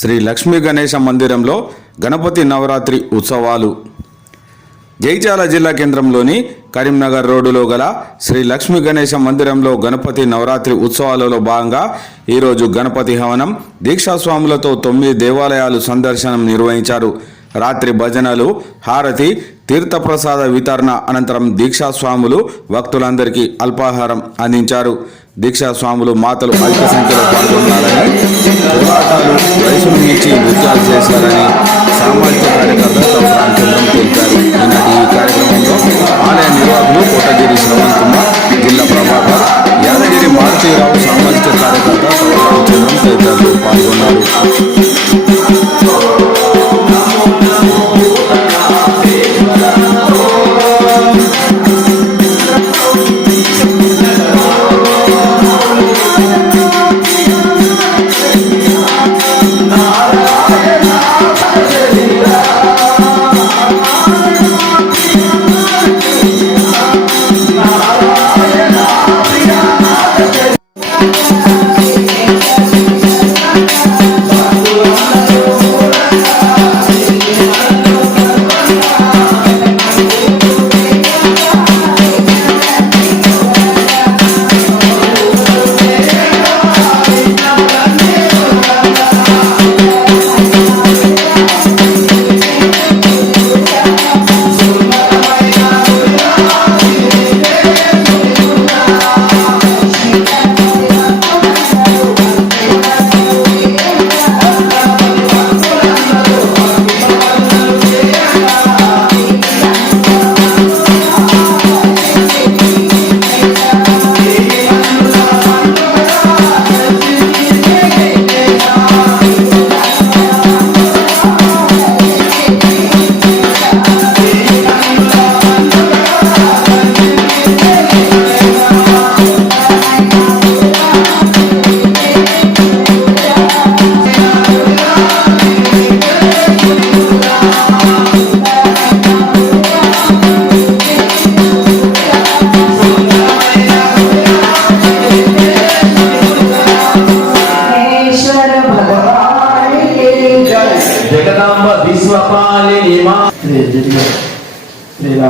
శ్రీ లక్ష్మీ గణేశ మందిరంలో గణపతి నవరాత్రి ఉత్సవాలు. జైచాల జిల్లా కేంద్రంలోని కరీంనగర్ రోడ్డులో గల శ్రీ లక్ష్మీ గణేశ మందిరంలో గణపతి నవరాత్రి ఉత్సవాలలో భాగంగా ఈరోజు గణపతి హవనం దీక్షాస్వాములతో తొమ్మిది దేవాలయాలు సందర్శనం నిర్వహించారు. రాత్రి భజనలు హారతి తీర్థప్రసాద వితరణ అనంతరం దీక్షాస్వాములు భక్తులందరికీ అల్పాహారం అందించారు. దీక్షాస్వాములు మాతలు అధిక సంఖ్యలో పాల్గొన్నారని పోరాటాలు వయసును మించి నృత్యాలు చేశారని సామాజిక కార్యకర్త తమ రామచంద్రం తెలిపారు. ఈనాటి ఈ కార్యక్రమంలో ఆలయ నిర్వాహకులు కోటగిరి శ్రవణ్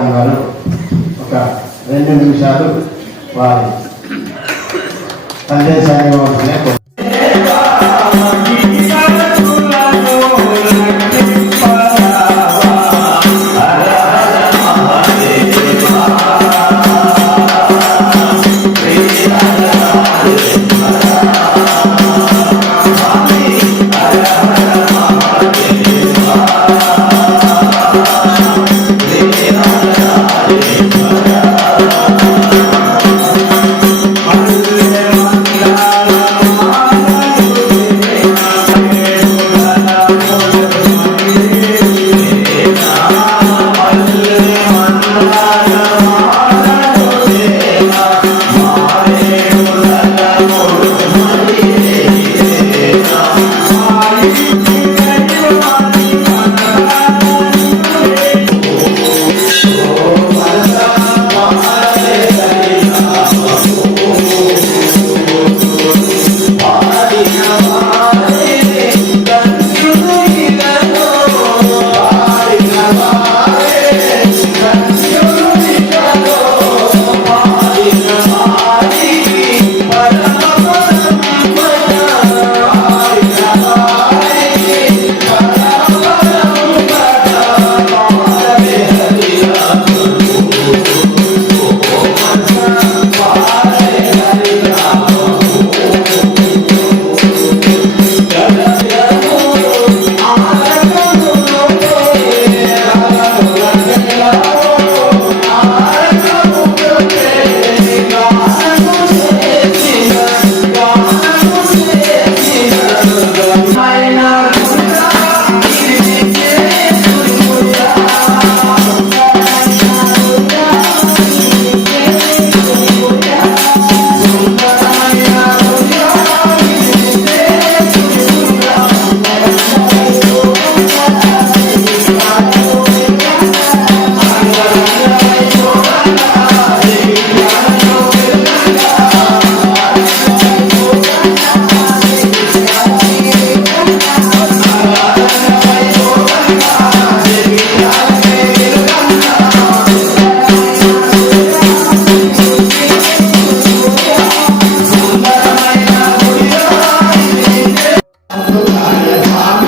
శ్రీరామ్ గారు ఒక రెండు నిమిషాలు వారి సందేశాన్ని Bye.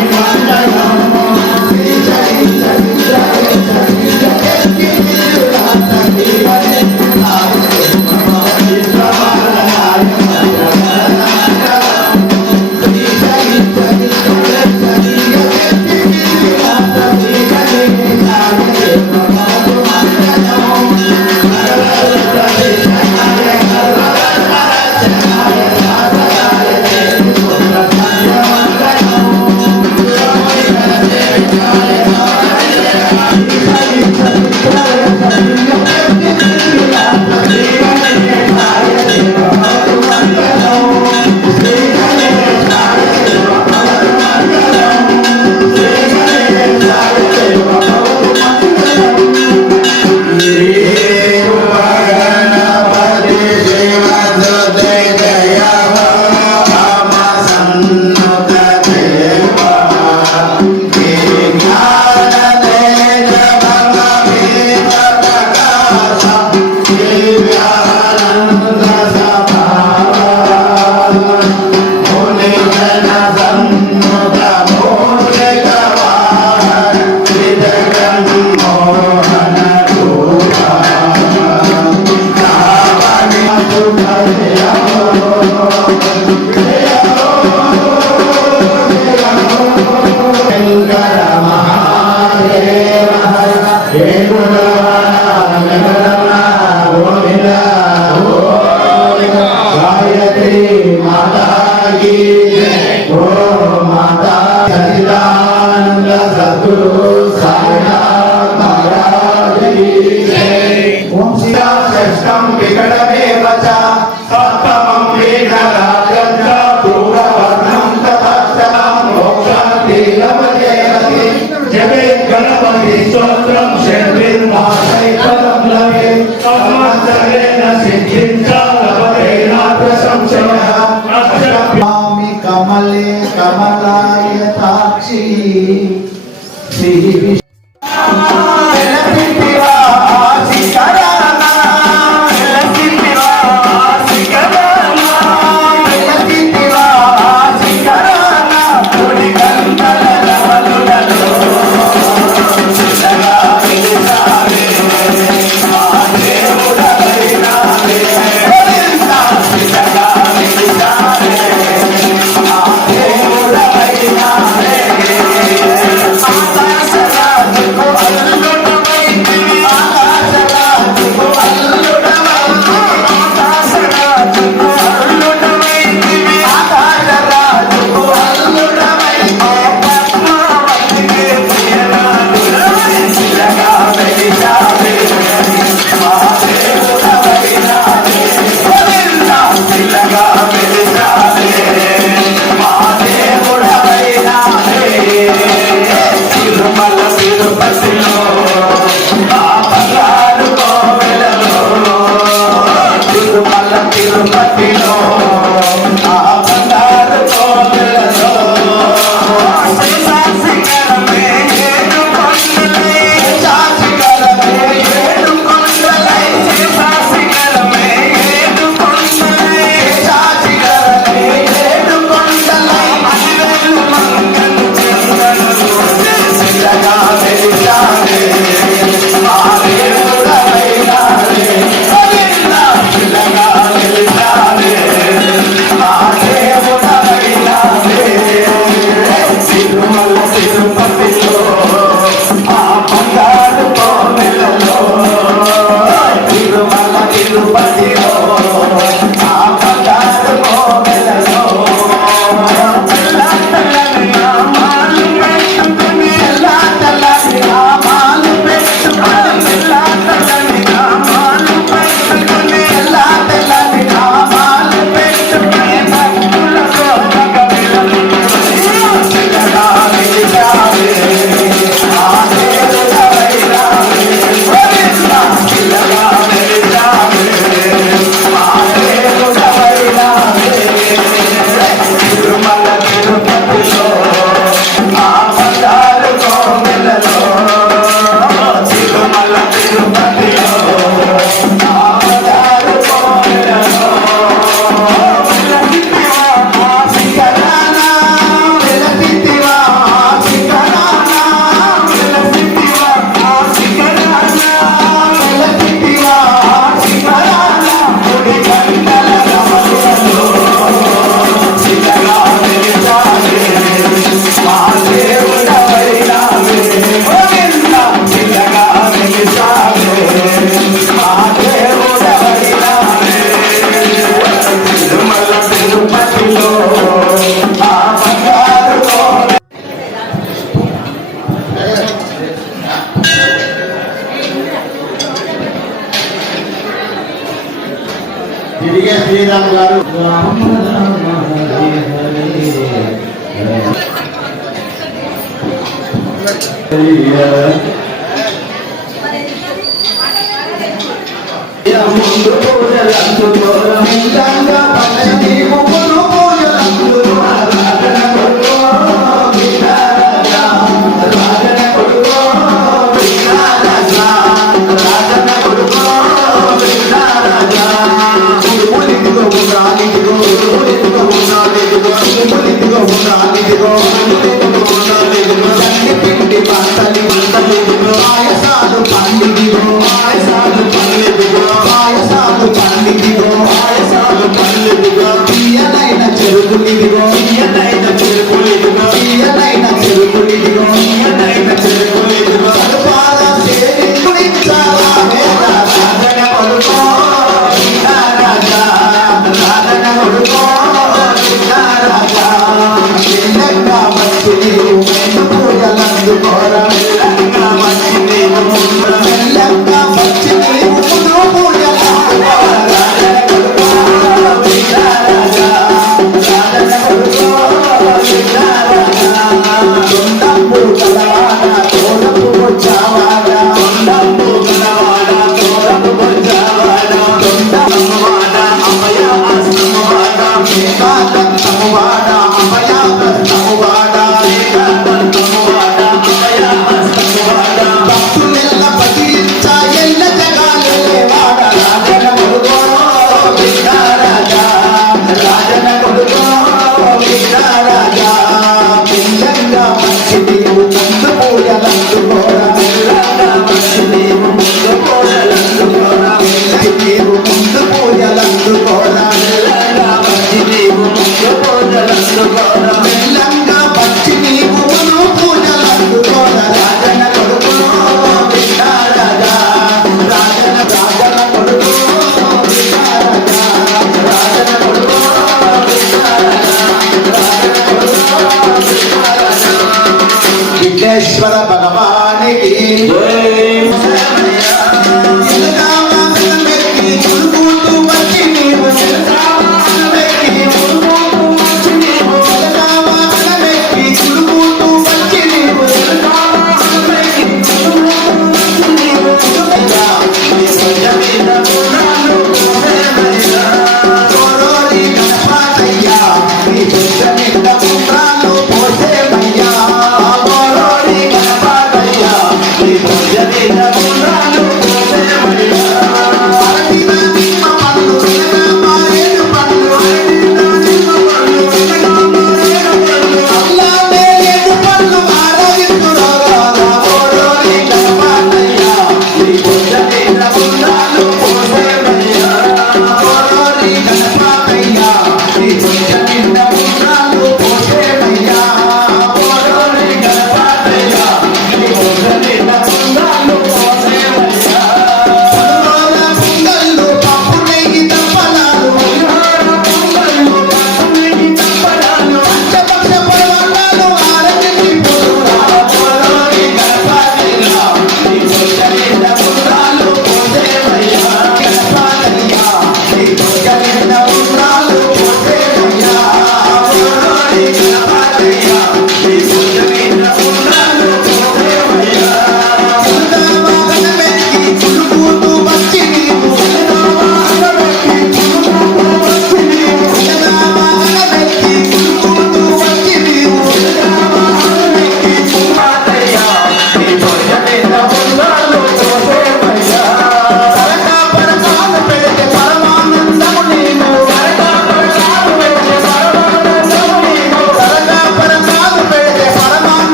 ముందు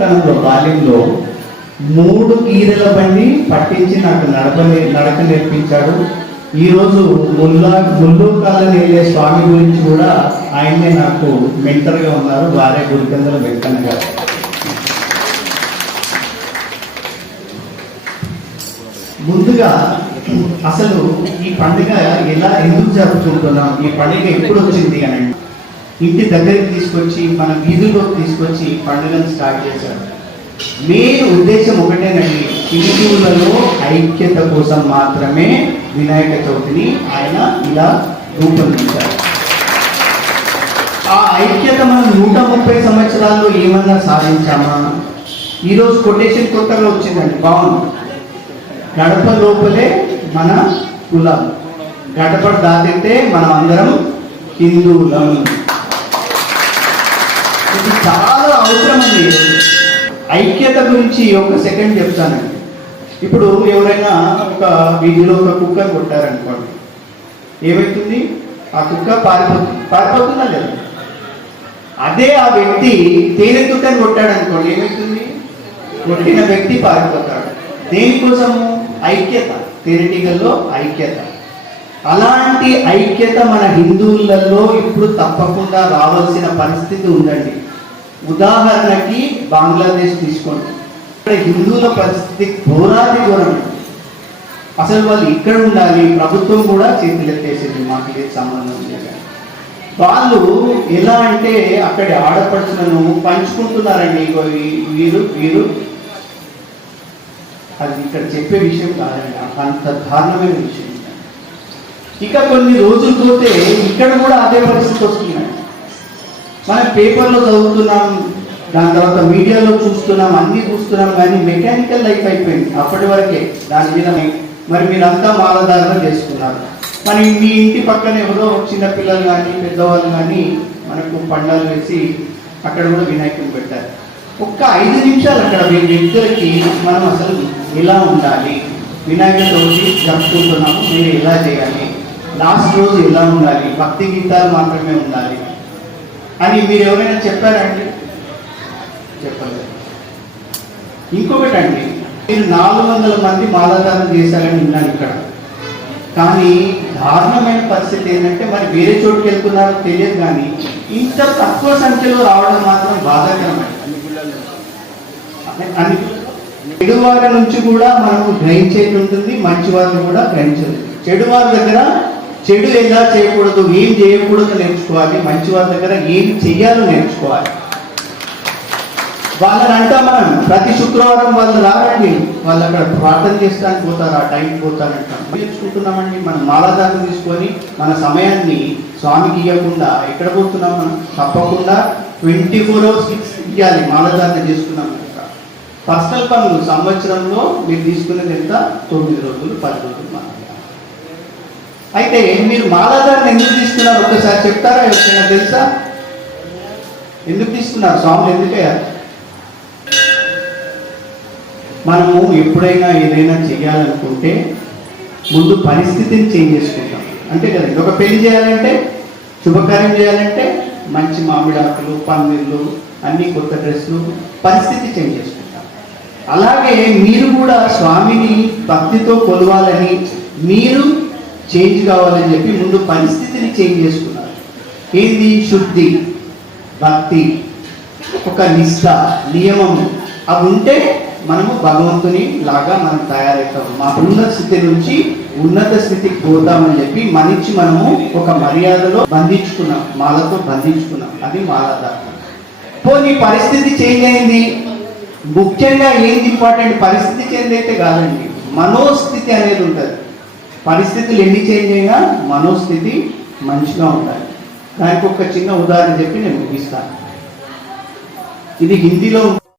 బాల్యంలో మూడు గీరెల బండి పట్టించి నాకు నడప నడక నేర్పించాడు. ఈరోజు ముల్లా ముల్లు కాలని వెళ్ళే స్వామి గురించి కూడా ఆయనే నాకు మెంటర్గా ఉన్నారు. వారే గురికందర వెంకన్న గారు. ముందుగా అసలు ఈ పండుగ ఎలా ఎందుకు జరుపుకుంటున్నాం? ఈ పండుగ ఎప్పుడు వచ్చింది అని. ఇంటి దగ్గరికి తీసుకొచ్చి మన వీధుల్లోకి తీసుకొచ్చి పండుగను స్టార్ట్ చేశారు. మెయిన్ ఉద్దేశం ఒకటేనండి హిందువులలో ఐక్యత కోసం మాత్రమే వినాయక చవితిని ఆయన ఇలా రూపొందించారు. ఆ ఐక్యత మనం నూట ముప్పై సంవత్సరాల్లో ఏమన్నా సాధించామా? ఈరోజు కొటేషన్ కొత్తగా వచ్చిందండి బాగుంది. గడప లోపలే మన కులం గడప దాటితే మనం అందరం హిందువులం. చాలా అవసరం ఐక్యత గురించి ఒక సెకండ్ చెప్తానండి. ఇప్పుడు ఎవరైనా ఒక వీధిలో ఒక కుక్కర్ కొట్టారనుకోండి ఏమవుతుంది ఆ కుక్క పారిపోతుంది పారిపోతుందా లేదా? అదే ఆ వ్యక్తి తేనె కుక్కని కొట్టాడు అనుకోండి ఏమవుతుంది కొట్టిన వ్యక్తి పారిపోతాడు. దేనికోసము? ఐక్యత తేనెటీగల్లో ఐక్యత. అలాంటి ఐక్యత మన హిందువులలో ఇప్పుడు తప్పకుండా రావాల్సిన పరిస్థితి ఉందండి. ఉదాహరణకి బంగ్లాదేశ్ తీసుకోండి. ఇక్కడ హిందువుల పరిస్థితి ఘోరాది ఘోరం. అసలు వాళ్ళు ఇక్కడ ఉండాలి ప్రభుత్వం కూడా చేతులెత్తేసింది మాకు సంబంధం లేదు. వాళ్ళు ఎలా అంటే అక్కడి ఆడపడుచులను పంచుకుంటున్నారండి వీరు వీరు. అది ఇక్కడ చెప్పే విషయం కాదండి అంత దారుణమైన విషయం. ఇక కొన్ని రోజులు పోతే ఇక్కడ కూడా అదే పరిస్థితి వస్తుంది. మనం పేపర్లో చదువుతున్నాం దాని తర్వాత మీడియాలో చూస్తున్నాం అన్ని చూస్తున్నాం కానీ మెకానికల్ లైఫ్ అయిపోయింది అప్పటి వరకే. దాని మీద మరి మీరంతా మాలధారణ చేసుకున్నారు. మరి మీ ఇంటి పక్కన ఎవరో చిన్న పిల్లలు కానీ పెద్దవాళ్ళు కానీ మనకు పండాలు వేసి అక్కడ కూడా వినాయకుని పెట్టారు. ఒక్క ఐదు నిమిషాలు అక్కడ మీ వ్యక్తులకి మనం అసలు ఎలా ఉండాలి? వినాయక చవితి జరుపుకుంటున్నాము మీరు ఎలా చేయాలి? లాస్ట్ రోజు ఎలా ఉండాలి? భక్తి గీతాలు మాత్రమే ఉండాలి. అని మీరు ఎవరైనా చెప్పారండి? చెప్పలేదు ఇంకొకటి అండి మీరు నాలుగు వందల మంది మాలాధారణ చేశారని విన్నాను ఇక్కడ. కానీ దారుణమైన పరిస్థితి ఏంటంటే మరి వేరే చోటుకి వెళ్తున్నారో తెలియదు కానీ ఇంత తక్కువ సంఖ్యలో రావడం మాత్రం బాధాకరమైన అని చెడు వారి నుంచి కూడా మనము గ్రహించేది ఉంటుంది మంచివారిని కూడా గ్రహించదు. చెడు వారి దగ్గర చెడు ఎలా చేయకూడదు ఏం చేయకూడదు నేర్చుకోవాలి. మంచి వారి దగ్గర ఏం చెయ్యాలో నేర్చుకోవాలి. వాళ్ళని అంటాం మనం ప్రతి శుక్రవారం వాళ్ళు రారండి. వాళ్ళు అక్కడ ప్రార్థన చేస్తానికి పోతారు ఆ టైంకి పోతారంటాం. నేర్చుకుంటున్నామండి? మనం మాలాదాన్ని తీసుకొని మన సమయాన్ని స్వామికి ఇవ్వకుండా ఎక్కడ పోతున్నాం మనం? తప్పకుండా ట్వంటీ ఫోర్ అవర్స్ ఇవ్వాలి మాలదాన్ని చేసుకున్నాం పర్సనల్ పనులు సంవత్సరంలో మీరు తీసుకునేది ఎంత? తొమ్మిది రోజులు పది రోజులు మనం అయితే మీరు మాలాదాన్ని ఎందుకు తీసుకున్నారు? ఒకసారి చెప్తారా? ఎవరికైనా తెలుసా? ఎందుకు తీసుకున్నారు? స్వాములు ఎందుకయ్యారు మనము ఎప్పుడైనా ఏదైనా చేయాలనుకుంటే ముందు పరిస్థితిని చేంజ్ చేసుకుంటాం. అంతే కదండి. ఒక పెళ్ళి చేయాలంటే శుభకార్యం చేయాలంటే మంచి మామిడాకులు పందిళ్ళు అన్ని కొత్త డ్రెస్సులు పరిస్థితి చేంజ్ చేసుకుంటాం. అలాగే మీరు కూడా స్వామిని భక్తితో కొలవాలని మీరు చేంజ్ కావాలని చెప్పి ముందు పరిస్థితిని చేంజ్ చేసుకున్నారు. ఏంది? శుద్ధి భక్తి ఒక నిష్ట నియమం. అవి ఉంటే మనము భగవంతుని లాగా మనం తయారవుతాము మా ఉన్నత స్థితి నుంచి ఉన్నత స్థితికి పోతామని చెప్పి మనిషి మనము ఒక మర్యాదలో బంధించుకున్నాం. మాలతో బంధించుకున్నాం. అది మాలాధారణ పోనీ పరిస్థితి చేంజ్ అయింది? ముఖ్యంగా ఏంది? ఇంపార్టెంట్ పరిస్థితి చేంజ్ అయితే కాదండి. మనోస్థితి అనేది ఉంటుంది. పరిస్థితులు ఎన్ని చేంజ్ అయినా మనోస్థితి మంచిగా ఉండాలి. దానికి ఒక చిన్న ఉదాహరణ చెప్పి నేను ముగిస్తాను. ఇది హిందీలో